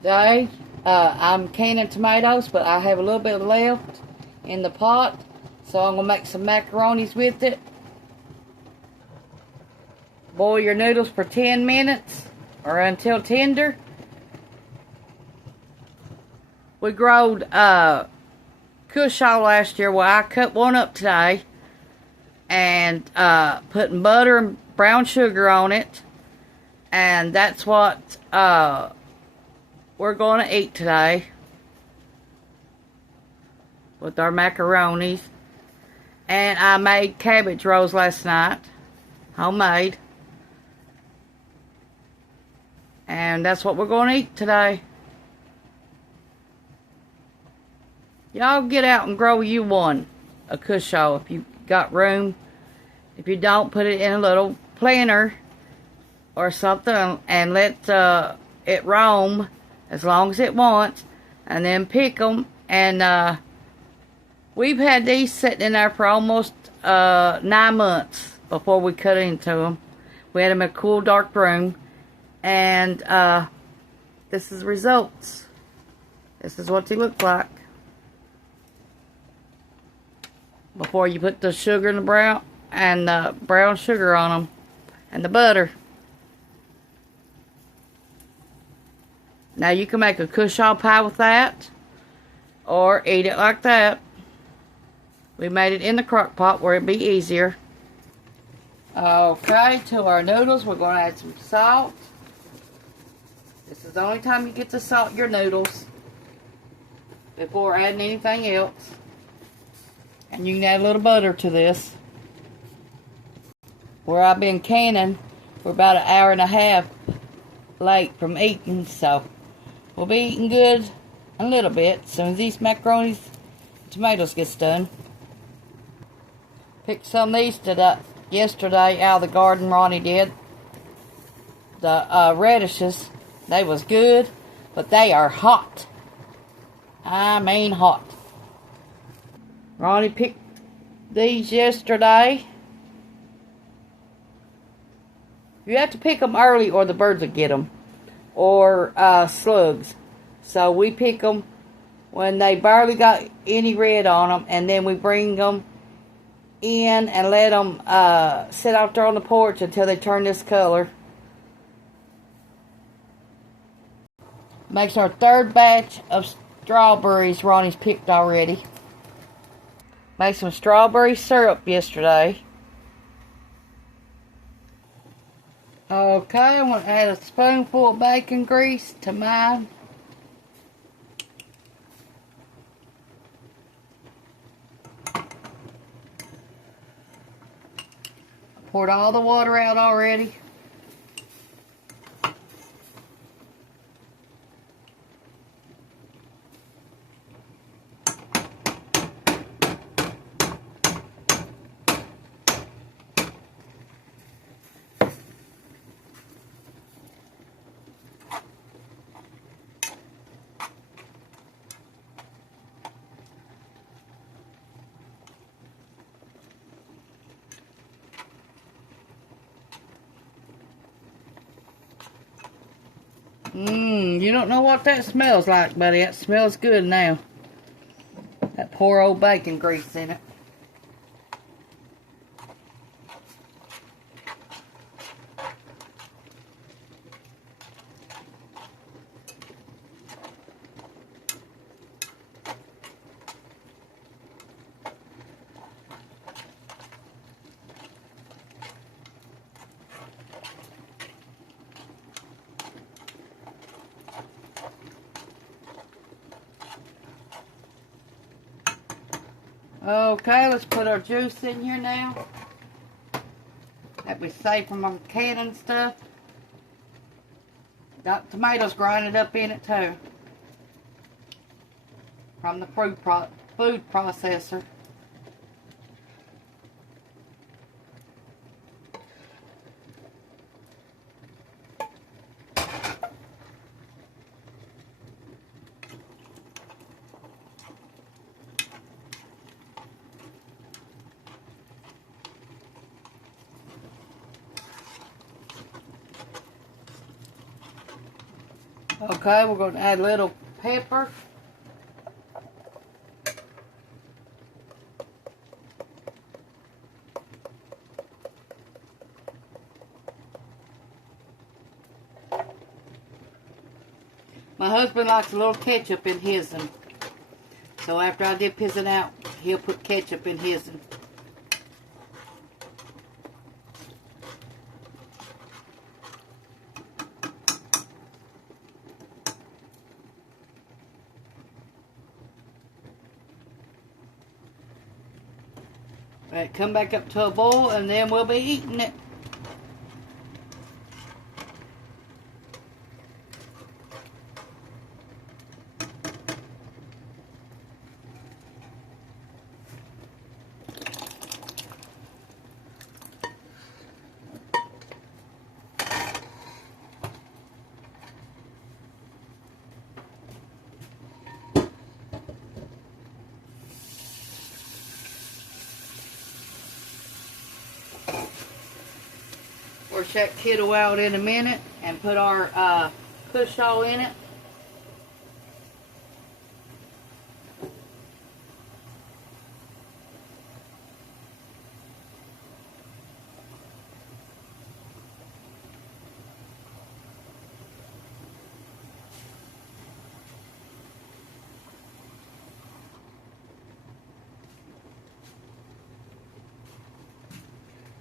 Today, I'm canning tomatoes, but I have a little bit left in the pot, so I'm going to make some macaronis with it. Boil your noodles for 10 minutes or until tender. We growed kushaw last year. Well, I cut one up today and putting butter and brown sugar on it, and that's what we're going to eat today with our macaronis. And I made cabbage rolls last night, homemade, and that's what we're going to eat today. Y'all get out and grow you one, a kushaw, if you got room. If you don't, put it in a little planter or something and let it roam as long as it wants, and then pick them. And we've had these sitting in there for almost 9 months before we cut into them. We had them in a cool, dark room, and this is the results. This is what they look like before you put the sugar and the brown sugar on them and the butter. Now you can make a kushaw pie with that, or eat it like that. We made it in the crock pot where it'd be easier. Okay, to our noodles, we're going to add some salt. This is the only time you get to salt your noodles before adding anything else. And you can add a little butter to this. Where I've been canning, we're about an hour and a half late from eating, so we'll be eating good in a little bit as soon as these macaronis and tomatoes gets done. Picked some of these yesterday out of the garden, Ronnie did. The radishes, they was good, but they are hot. I mean hot. Ronnie picked these yesterday. You have to pick them early or the birds will get them. Or slugs. So we pick them when they barely got any red on them, and then we bring them in and let them sit out there on the porch until they turn this color. Makes our third batch of strawberries Ronnie's picked already. Made some strawberry syrup yesterday. Okay, I'm going to add a spoonful of bacon grease to mine. Poured all the water out already. You don't know what that smells like, buddy. That smells good now. That poor old bacon grease in it. Okay, let's put our juice in here now. That we saved from our canning stuff. Got tomatoes grinded up in it too. From the food processor. Okay, we're going to add a little pepper. My husband likes a little ketchup in his. So after I dip his out, he'll put ketchup in his. Right, come back up to a boil and then we'll be eating it. We'll check kiddo out in a minute and put our kushaw in it.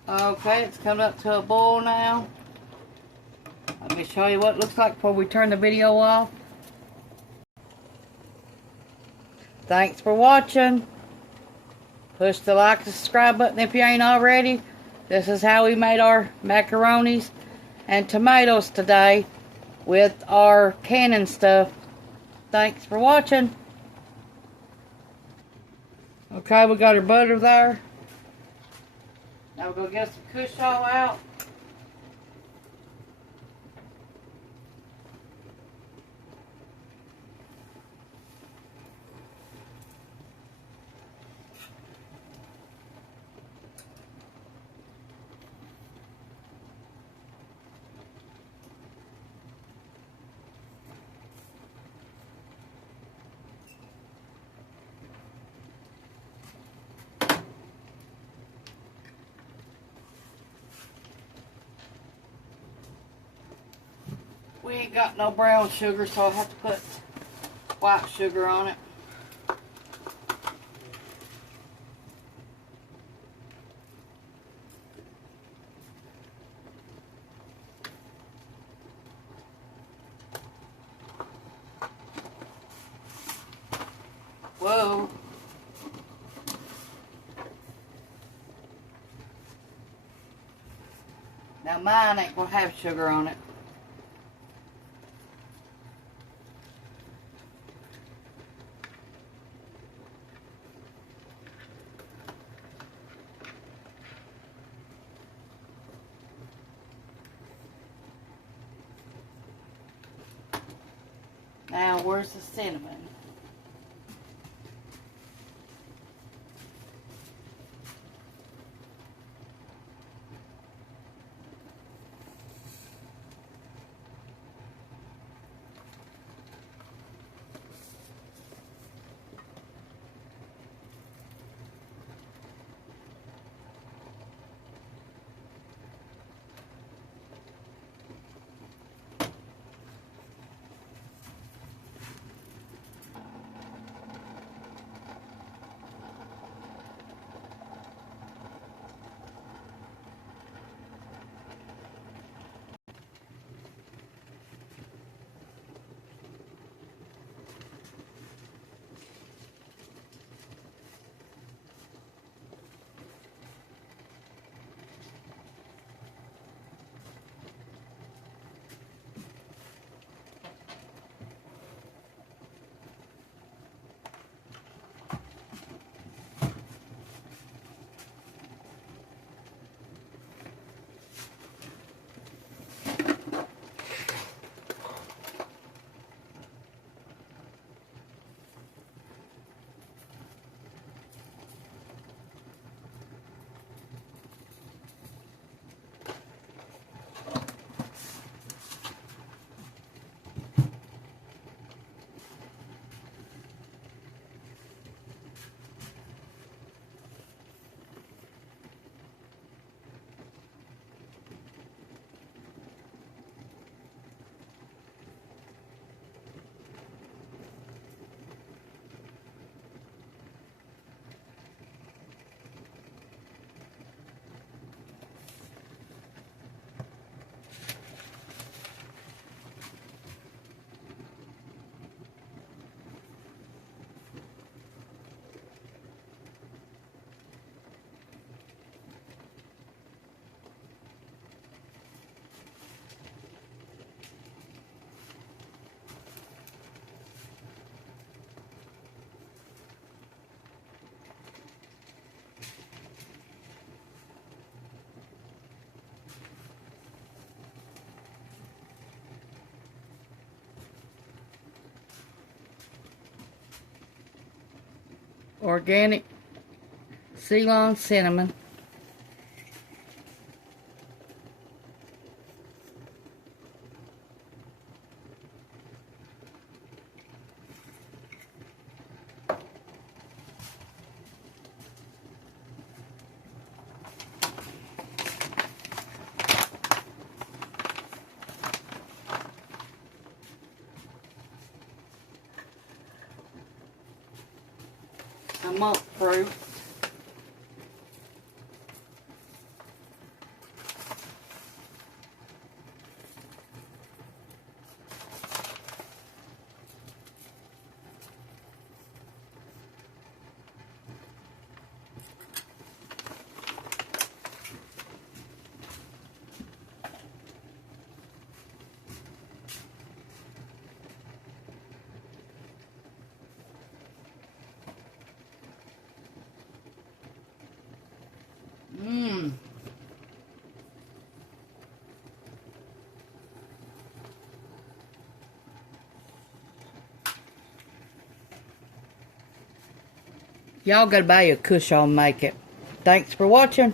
Okay, it's coming up to a boil now. Let me show you what it looks like before we turn the video off. Thanks for watching. Push the like and subscribe button if you ain't already. This is how we made our macaronis and tomatoes today with our canning stuff. Thanks for watching. Okay, we got our butter there. Now we're going to get some kushaw out. We ain't got no brown sugar, so I'll have to put white sugar on it. Whoa. Now mine ain't gonna have sugar on it. Now, where's the cinnamon? organic Ceylon cinnamon. A monk fruit. Mmm. Y'all gotta buy you a kushaw and make it. Thanks for watching.